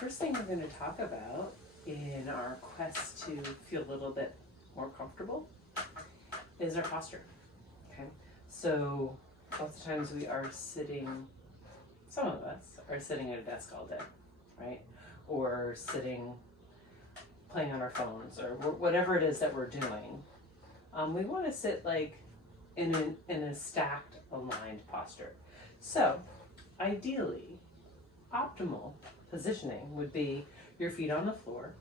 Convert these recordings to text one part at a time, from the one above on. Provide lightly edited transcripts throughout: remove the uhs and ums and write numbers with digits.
First thing we're going to talk about in our quest to feel a little bit more comfortable is our posture. Okay, so lots of times we are sitting, some of us are sitting at a desk all day, right? Or sitting, playing on our phones, or whatever it is that we're doing. We want to sit like in a stacked, aligned posture. So, ideally, optimal positioning would be your feet on the floor,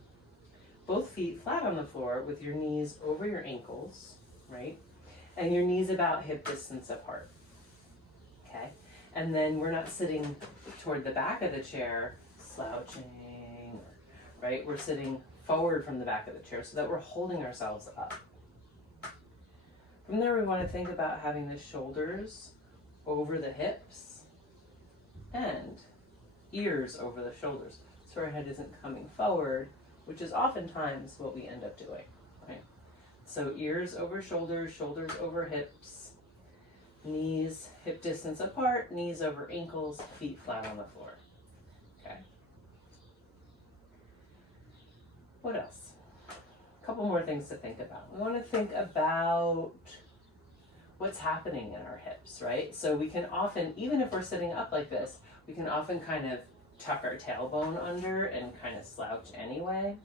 both feet flat on the floor with your knees over your ankles, right? And your knees about hip distance apart, okay? And then we're not sitting toward the back of the chair, slouching, right? We're sitting forward from the back of the chair so that we're holding ourselves up. From there, we want to think about having the shoulders over the hips and ears over the shoulders. So our head isn't coming forward, which is oftentimes what we end up doing, right? So ears over shoulders, shoulders over hips, knees hip distance apart, knees over ankles, feet flat on the floor, okay? What else? A couple more things to think about. We want to think about what's happening in our hips, right? So we can often, even if we're sitting up like this, we can often kind of tuck our tailbone under and kind of slouch anyway.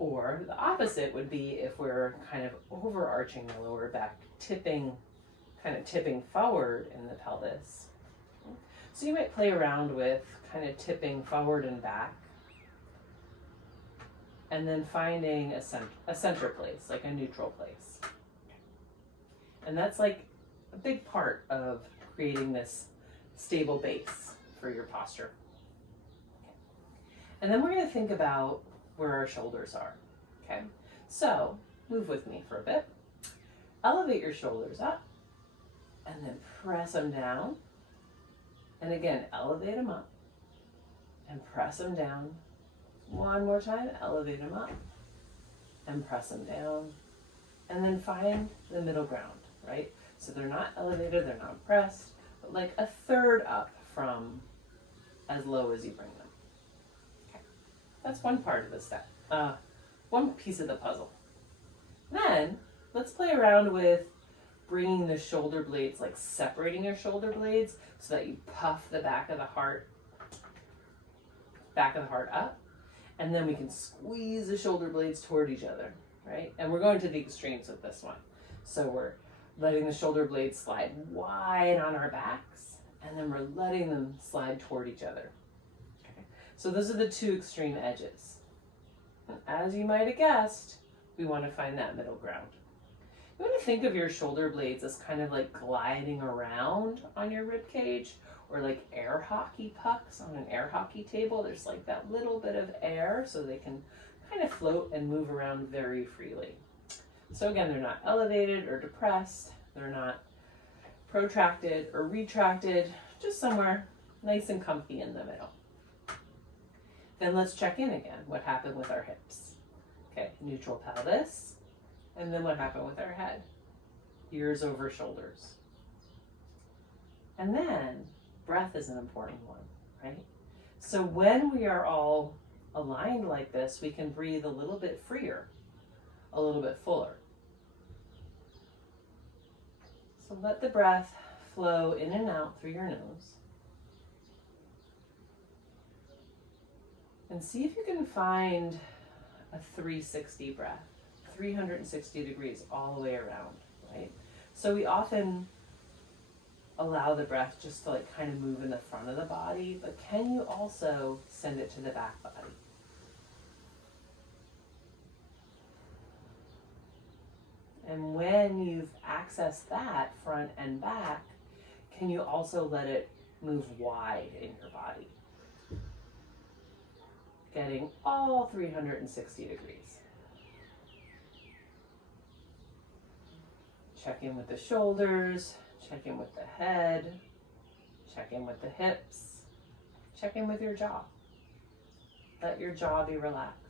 Or the opposite would be if we're kind of overarching the lower back, kind of tipping forward in the pelvis. So you might play around with kind of tipping forward and back, and then finding a center place, like a neutral place. And that's like a big part of creating this stable base for your posture. Okay. And then we're going to think about where our shoulders are. Okay, so move with me for a bit. Elevate your shoulders up and then press them down. And again, elevate them up and press them down. One more time, elevate them up and press them down. And then find the middle ground, right? So they're not elevated, they're not pressed, but like a third up from as low as you bring them. Okay, that's one part of the step, one piece of the puzzle. Then let's play around with bringing the shoulder blades, like separating your shoulder blades so that you puff the back of the heart up, and then we can squeeze the shoulder blades toward each other, right? And we're going to the extremes with this one. So we're letting the shoulder blades slide wide on our backs, and then we're letting them slide toward each other. Okay. So those are the two extreme edges. And as you might have guessed, we want to find that middle ground. You want to think of your shoulder blades as kind of like gliding around on your rib cage, or like air hockey pucks on an air hockey table. There's like that little bit of air so they can kind of float and move around very freely. So again, they're not elevated or depressed. They're not protracted or retracted, just somewhere nice and comfy in the middle. Then let's check in again. What happened with our hips? Okay, neutral pelvis. And then what happened with our head? Ears over shoulders. And then breath is an important one, right? So when we are all aligned like this, we can breathe a little bit freer, a little bit fuller. So let the breath flow in and out through your nose. And see if you can find a 360 breath, 360 degrees all the way around, right? So we often allow the breath just to like kind of move in the front of the body, but can you also send it to the back body? And when you've accessed that front and back, can you also let it move wide in your body? Getting all 360 degrees. Check in with the shoulders, check in with the head, check in with the hips, check in with your jaw. Let your jaw be relaxed.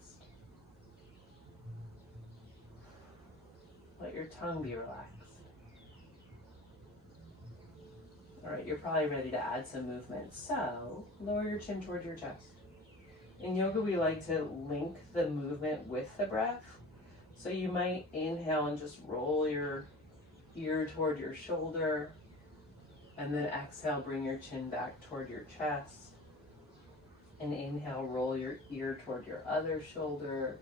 Let your tongue be relaxed. All right, you're probably ready to add some movement. So lower your chin towards your chest. In yoga, we like to link the movement with the breath. So you might inhale and just roll your ear toward your shoulder, and then exhale, bring your chin back toward your chest. And inhale, roll your ear toward your other shoulder,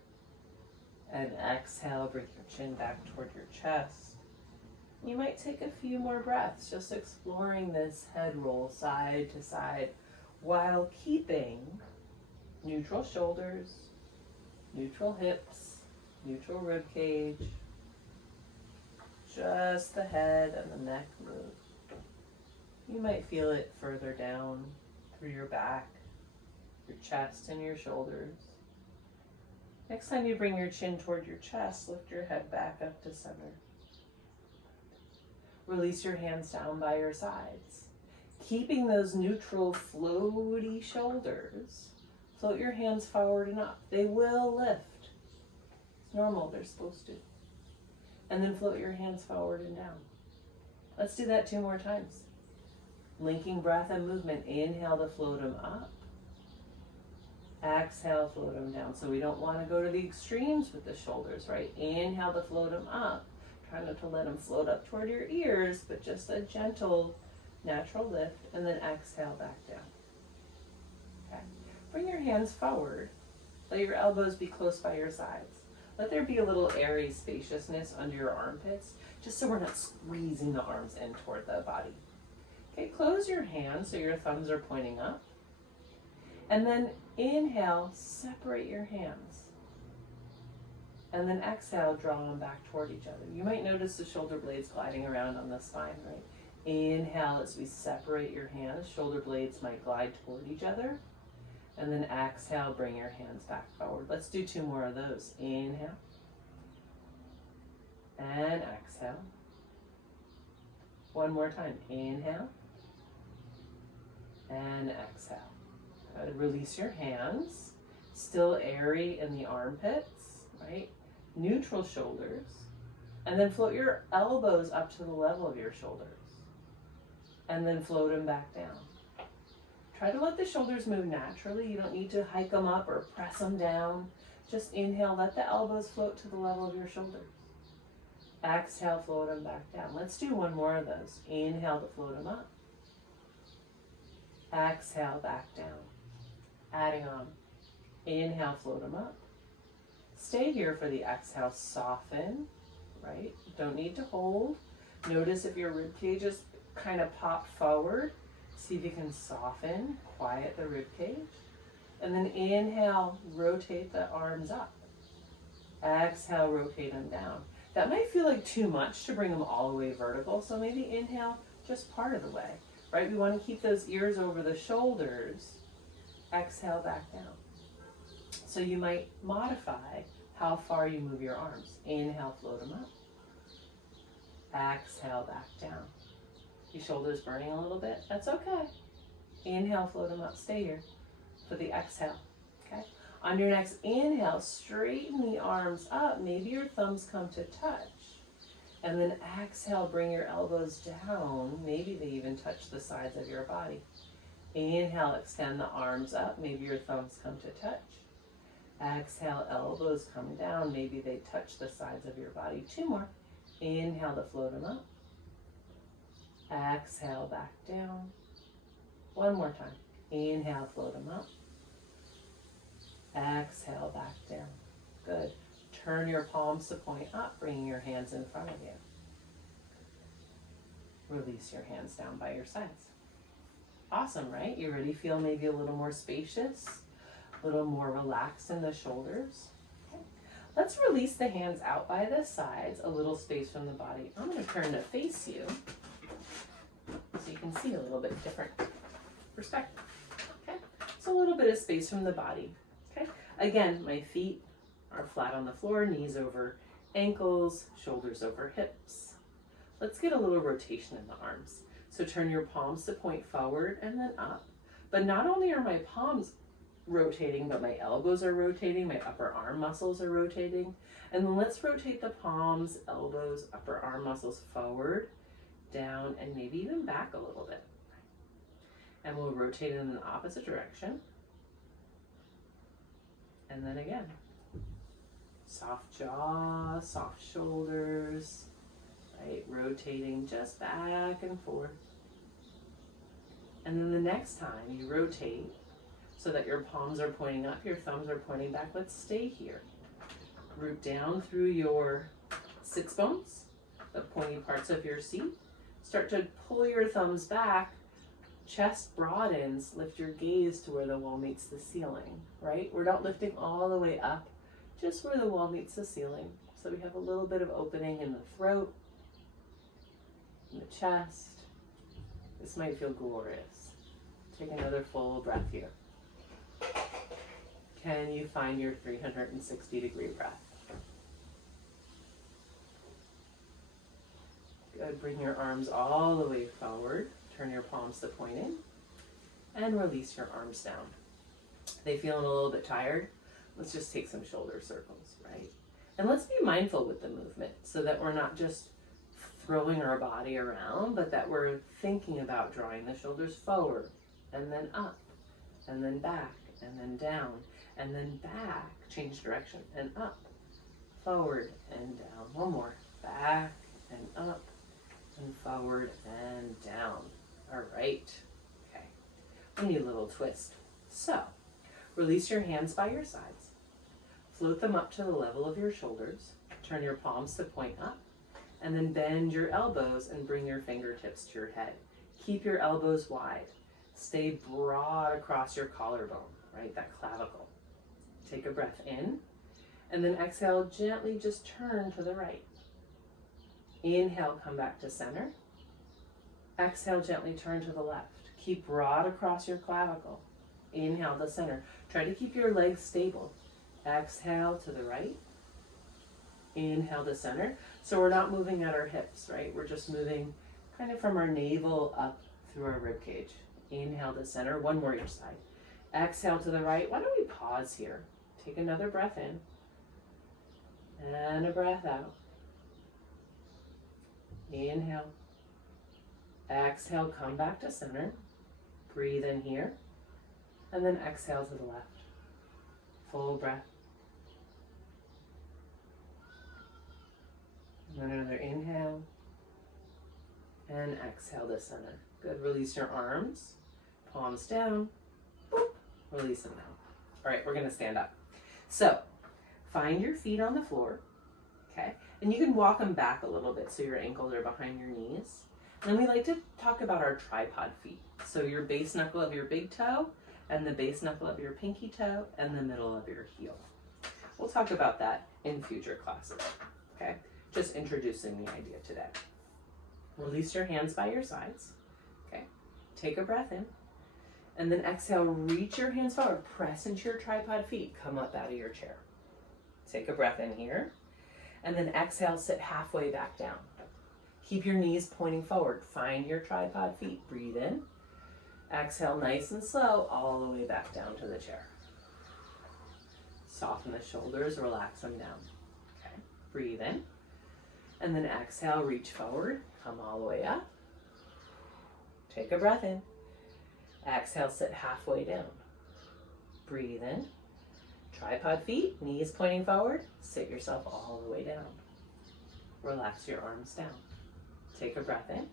and exhale, bring your chin back toward your chest. You might take a few more breaths, just exploring this head roll side to side while keeping neutral shoulders, neutral hips, neutral rib cage, just the head and the neck move. You might feel it further down through your back, your chest and your shoulders. Next time you bring your chin toward your chest, lift your head back up to center. Release your hands down by your sides. Keeping those neutral floaty shoulders, float your hands forward and up. They will lift. It's normal, they're supposed to. And then float your hands forward and down. Let's do that 2 more times. Linking breath and movement. Inhale to float them up. Exhale, float them down. So we don't want to go to the extremes with the shoulders, right? Inhale to float them up. Try not to let them float up toward your ears, but just a gentle, natural lift. And then exhale back down. Okay. Bring your hands forward. Let your elbows be close by your sides. Let there be a little airy spaciousness under your armpits, just so we're not squeezing the arms in toward the body. Okay, close your hands so your thumbs are pointing up. And then inhale, separate your hands. And then exhale, draw them back toward each other. You might notice the shoulder blades gliding around on the spine, right? Inhale as we separate your hands, shoulder blades might glide toward each other. And then exhale, bring your hands back forward. Let's do 2 more of those. Inhale. And exhale. 1 more time. Inhale. And exhale. Good. Release your hands. Still airy in the armpits, right? Neutral shoulders. And then float your elbows up to the level of your shoulders. And then float them back down. Try to let the shoulders move naturally. You don't need to hike them up or press them down. Just inhale, let the elbows float to the level of your shoulders. Exhale, float them back down. Let's do 1 more of those. Inhale to float them up. Exhale, back down. Adding on. Inhale, float them up. Stay here for the exhale. Soften, right? Don't need to hold. Notice if your rib cages kind of pop forward. See if you can soften, quiet the rib cage. And then inhale, rotate the arms up. Exhale, rotate them down. That might feel like too much to bring them all the way vertical, so maybe inhale just part of the way, right? We want to keep those ears over the shoulders. Exhale, back down. So you might modify how far you move your arms. Inhale, float them up. Exhale, back down. Your shoulders burning a little bit? That's okay. Inhale, float them up. Stay here for the exhale. Okay. On your next inhale, straighten the arms up. Maybe your thumbs come to touch. And then exhale, bring your elbows down. Maybe they even touch the sides of your body. Inhale, extend the arms up. Maybe your thumbs come to touch. Exhale, elbows come down. Maybe they touch the sides of your body. 2 more. Inhale to float them up. Exhale, back down. 1 more time. Inhale, float them up. Exhale, back down. Good. Turn your palms to point up, bringing your hands in front of you. Release your hands down by your sides. Awesome, right? You already feel maybe a little more spacious, a little more relaxed in the shoulders. Okay. Let's release the hands out by the sides, a little space from the body. I'm going to turn to face you so you can see a little bit different perspective. Okay, so a little bit of space from the body. Okay, again, my feet are flat on the floor, knees over ankles, shoulders over hips. Let's get a little rotation in the arms. So turn your palms to point forward and then up. But not only are my palms rotating, but my elbows are rotating, my upper arm muscles are rotating. And then let's rotate the palms, elbows, upper arm muscles forward, down, and maybe even back a little bit. And we'll rotate in the opposite direction. And then again. Soft jaw, soft shoulders, right? Rotating just back and forth. And then the next time you rotate so that your palms are pointing up, your thumbs are pointing back. Let's stay here. Root down through your sits bones, the pointy parts of your seat. Start to pull your thumbs back. Chest broadens. Lift your gaze to where the wall meets the ceiling, right? We're not lifting all the way up, just where the wall meets the ceiling. So we have a little bit of opening in the throat, in the chest. This might feel glorious. Take another full breath here. Can you find your 360-degree breath? Good. Bring your arms all the way forward. Turn your palms to pointing. And release your arms down. They feeling a little bit tired? Let's just take some shoulder circles, right? And let's be mindful with the movement so that we're not just throwing our body around, but that we're thinking about drawing the shoulders forward and then up and then back and then down and then back, change direction, and up, forward and down. One more, back and up and forward and down. All right, okay. We need a little twist. So, release your hands by your sides. Float them up to the level of your shoulders. Turn your palms to point up. And then bend your elbows and bring your fingertips to your head. Keep your elbows wide. Stay broad across your collarbone, right? That clavicle. Take a breath in. And then exhale, gently just turn to the right. Inhale, come back to center. Exhale, gently turn to the left. Keep broad across your clavicle. Inhale to center. Try to keep your legs stable. Exhale to the right. Inhale to center. So we're not moving at our hips, right? We're just moving kind of from our navel up through our rib cage. Inhale to center. One more each side. Exhale to the right. Why don't we pause here? Take another breath in. And a breath out. Inhale. Exhale, come back to center. Breathe in here. And then exhale to the left. Full breath. And then another inhale. And exhale to center. Good. Release your arms. Palms down. Boop. Release them down. All right, we're going to stand up. So, find your feet on the floor. Okay. And you can walk them back a little bit so your ankles are behind your knees. And then we like to talk about our tripod feet. So your base knuckle of your big toe and the base knuckle of your pinky toe and the middle of your heel. We'll talk about that in future classes. Okay. Just introducing the idea today. Release your hands by your sides. Okay. Take a breath in. And then exhale, reach your hands forward. Press into your tripod feet. Come up out of your chair. Take a breath in here. And then exhale, sit halfway back down. Keep your knees pointing forward. Find your tripod feet. Breathe in. Exhale nice and slow all the way back down to the chair. Soften the shoulders, relax them down. Okay. Breathe in. And then exhale, reach forward. Come all the way up. Take a breath in. Exhale, sit halfway down. Breathe in. Tripod feet, knees pointing forward. Sit yourself all the way down. Relax your arms down. Take a breath in.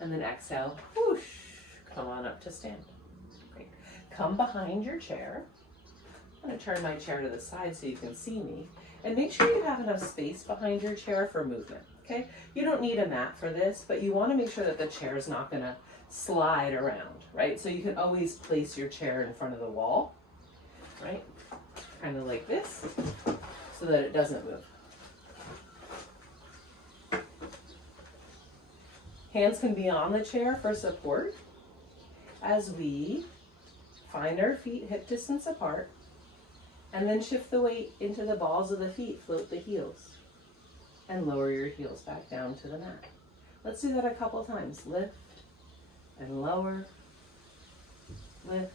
And then exhale, whoosh, come on up to stand. Great. Come behind your chair. I'm going to turn my chair to the side so you can see me. And make sure you have enough space behind your chair for movement. Okay? You don't need a mat for this, but you want to make sure that the chair is not going to slide around, right? So you can always place your chair in front of the wall, right? Kind of like this, so that it doesn't move. Hands can be on the chair for support as we find our feet hip distance apart and then shift the weight into the balls of the feet, float the heels, and lower your heels back down to the mat. Let's do that a couple times. Lift and lower, lift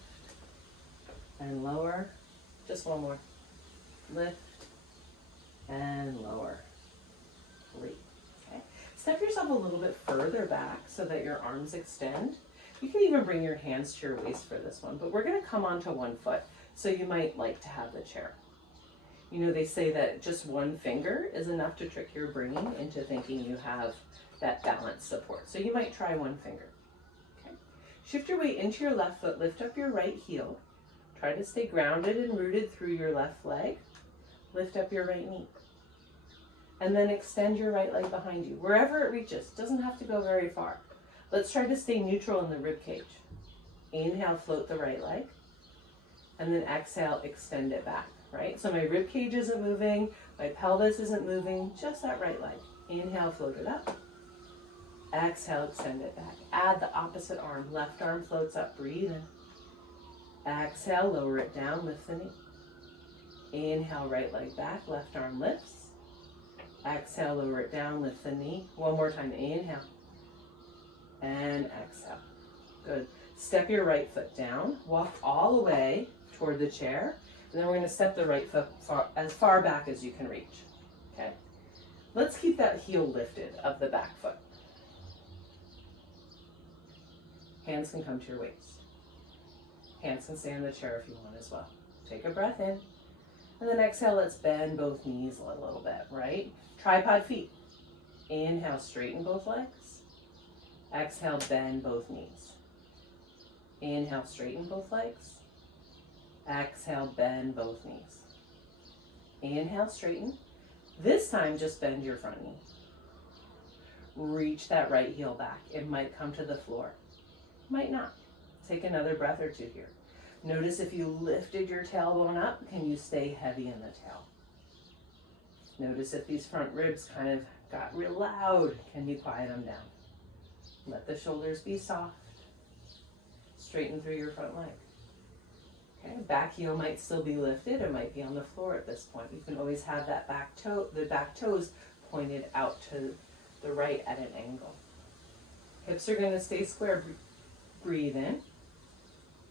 and lower. Just one more. Lift and lower. Great. Okay. Step yourself a little bit further back so that your arms extend. You can even bring your hands to your waist for this one, but we're going to come onto one foot. So you might like to have the chair. You know, they say that just one finger is enough to trick your brain into thinking you have that balance support. So you might try one finger. Okay. Shift your weight into your left foot, lift up your right heel. Try to stay grounded and rooted through your left leg. Lift up your right knee. And then extend your right leg behind you, wherever it reaches. Doesn't have to go very far. Let's try to stay neutral in the rib cage. Inhale, float the right leg. And then exhale, extend it back, right? So my rib cage isn't moving, my pelvis isn't moving, just that right leg. Inhale, float it up. Exhale, extend it back. Add the opposite arm. Left arm floats up, breathe in. Exhale, lower it down, lift the knee. Inhale, right leg back, left arm lifts. Exhale, lower it down, lift the knee. One more time, inhale. And exhale. Good. Step your right foot down, walk all the way toward the chair, and then we're going to step the right foot as far back as you can reach. Okay? Let's keep that heel lifted of the back foot. Hands can come to your waist. Hands can stay in the chair if you want as well. Take a breath in. And then exhale, let's bend both knees a little bit, right? Tripod feet. Inhale, straighten both legs. Exhale, bend both knees. Inhale, straighten both legs. Exhale, bend both knees. Inhale, straighten. This time, just bend your front knee. Reach that right heel back. It might come to the floor. Might not. Take another breath or two here. Notice if you lifted your tailbone up, can you stay heavy in the tail? Notice if these front ribs kind of got real loud, can you quiet them down? Let the shoulders be soft. Straighten through your front leg. Okay, back heel might still be lifted. It might be on the floor at this point. You can always have that the back toes pointed out to the right at an angle. Hips are going to stay square. Breathe in.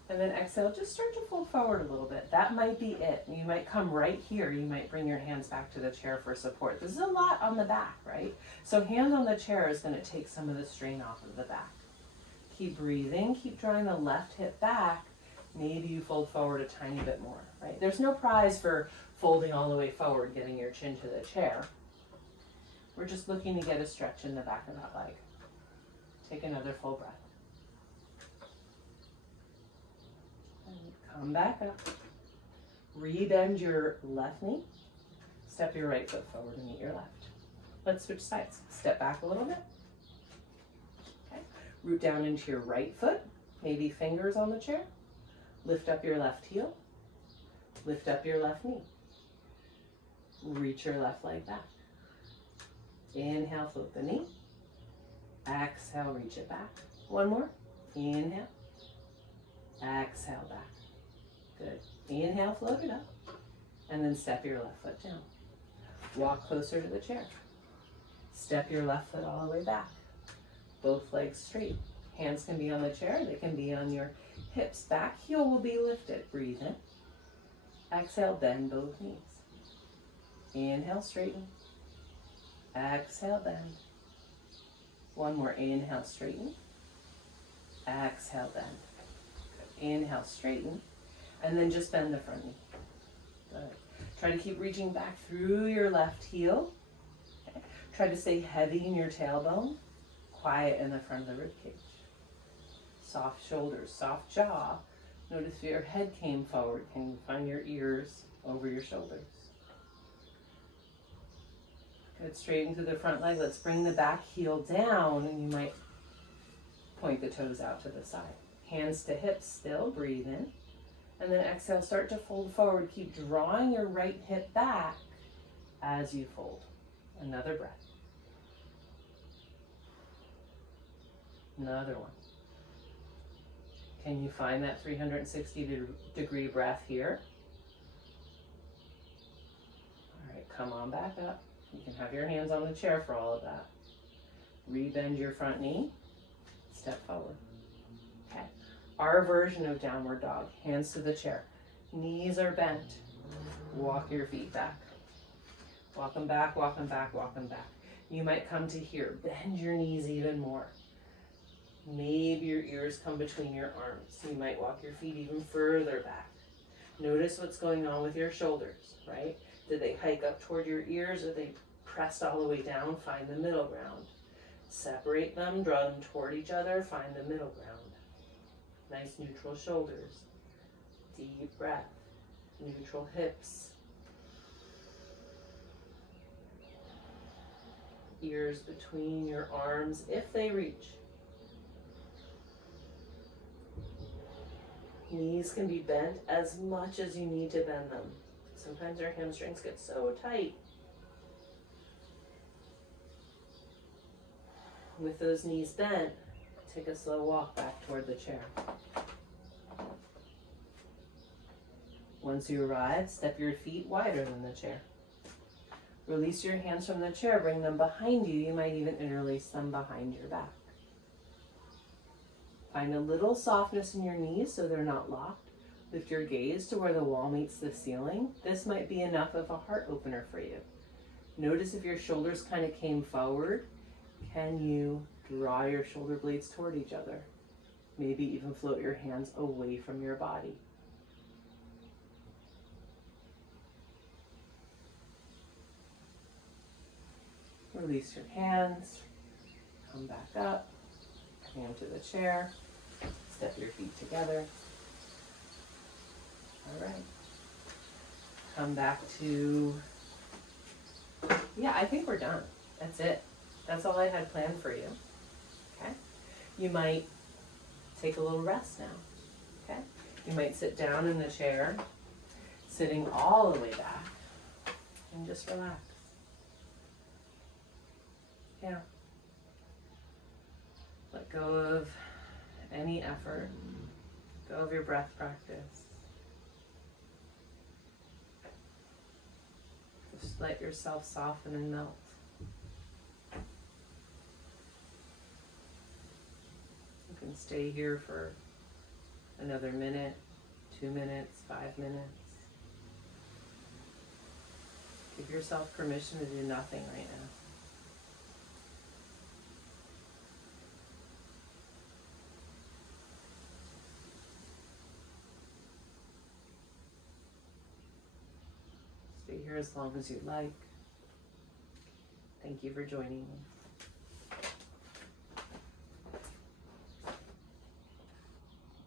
And then exhale, just start to fold forward a little bit. That might be it. You might come right here. You might bring your hands back to the chair for support. This is a lot on the back, right? So hand on the chair is going to take some of the strain off of the back. Keep breathing. Keep drawing the left hip back. Maybe you fold forward a tiny bit more, right? There's no prize for folding all the way forward, getting your chin to the chair. We're just looking to get a stretch in the back of that leg. Take another full breath. Come back up. Rebend your left knee. Step your right foot forward and meet your left. Let's switch sides. Step back a little bit. Okay. Root down into your right foot. Maybe fingers on the chair. Lift up your left heel. Lift up your left knee. Reach your left leg back. Inhale, float the knee. Exhale, reach it back. One more. Inhale. Exhale, back. Good. Inhale, float it up. And then step your left foot down. Walk closer to the chair. Step your left foot all the way back. Both legs straight. Hands can be on the chair. They can be on your hips. Back heel will be lifted. Breathe in. Exhale, bend both knees. Inhale, straighten. Exhale, bend. One more. Inhale, straighten. Exhale, bend. Good. Inhale, straighten. And then just bend the front knee. Good. Try to keep reaching back through your left heel. Okay. Try to stay heavy in your tailbone. Quiet in the front of the rib cage. Soft shoulders, soft jaw. Notice if your head came forward. Can you find your ears over your shoulders? Good. Straighten through the front leg. Let's bring the back heel down, and you might point the toes out to the side. Hands to hips still. Breathe in. And then exhale, start to fold forward. Keep drawing your right hip back as you fold. Another breath. Another one. Can you find that 360-degree breath here? All right, come on back up. You can have your hands on the chair for all of that. Rebend your front knee. Step forward. Okay. Our version of downward dog. Hands to the chair. Knees are bent. Walk your feet back. Walk them back, walk them back, walk them back. You might come to here. Bend your knees even more. Maybe your ears come between your arms. You might walk your feet even further back. Notice what's going on with your shoulders, right? Did they hike up toward your ears, or they pressed all the way down? Find the middle ground. Separate them, draw them toward each other, find the middle ground. Nice neutral shoulders. Deep breath. Neutral hips. Ears between your arms if they reach. Knees can be bent as much as you need to bend them. Sometimes your hamstrings get so tight. With those knees bent, take a slow walk back toward the chair. Once you arrive, step your feet wider than the chair. Release your hands from the chair, bring them behind you. You might even interlace them behind your back. Find a little softness in your knees so they're not locked. Lift your gaze to where the wall meets the ceiling. This might be enough of a heart opener for you. Notice if your shoulders kind of came forward. Can you draw your shoulder blades toward each other? Maybe even float your hands away from your body. Release your hands. Come back up. Hand to the chair. Step your feet together. All right. Come back to, yeah, I think we're done. That's it. That's all I had planned for you. Okay. You might take a little rest now. Okay. You might sit down in the chair, sitting all the way back, and just relax. Yeah. Let go of any effort. Go of your breath practice. Just let yourself soften and melt. You can stay here for another minute, 2 minutes, 5 minutes. Give yourself permission to do nothing right now. Stay here as long as you like. Thank you for joining me.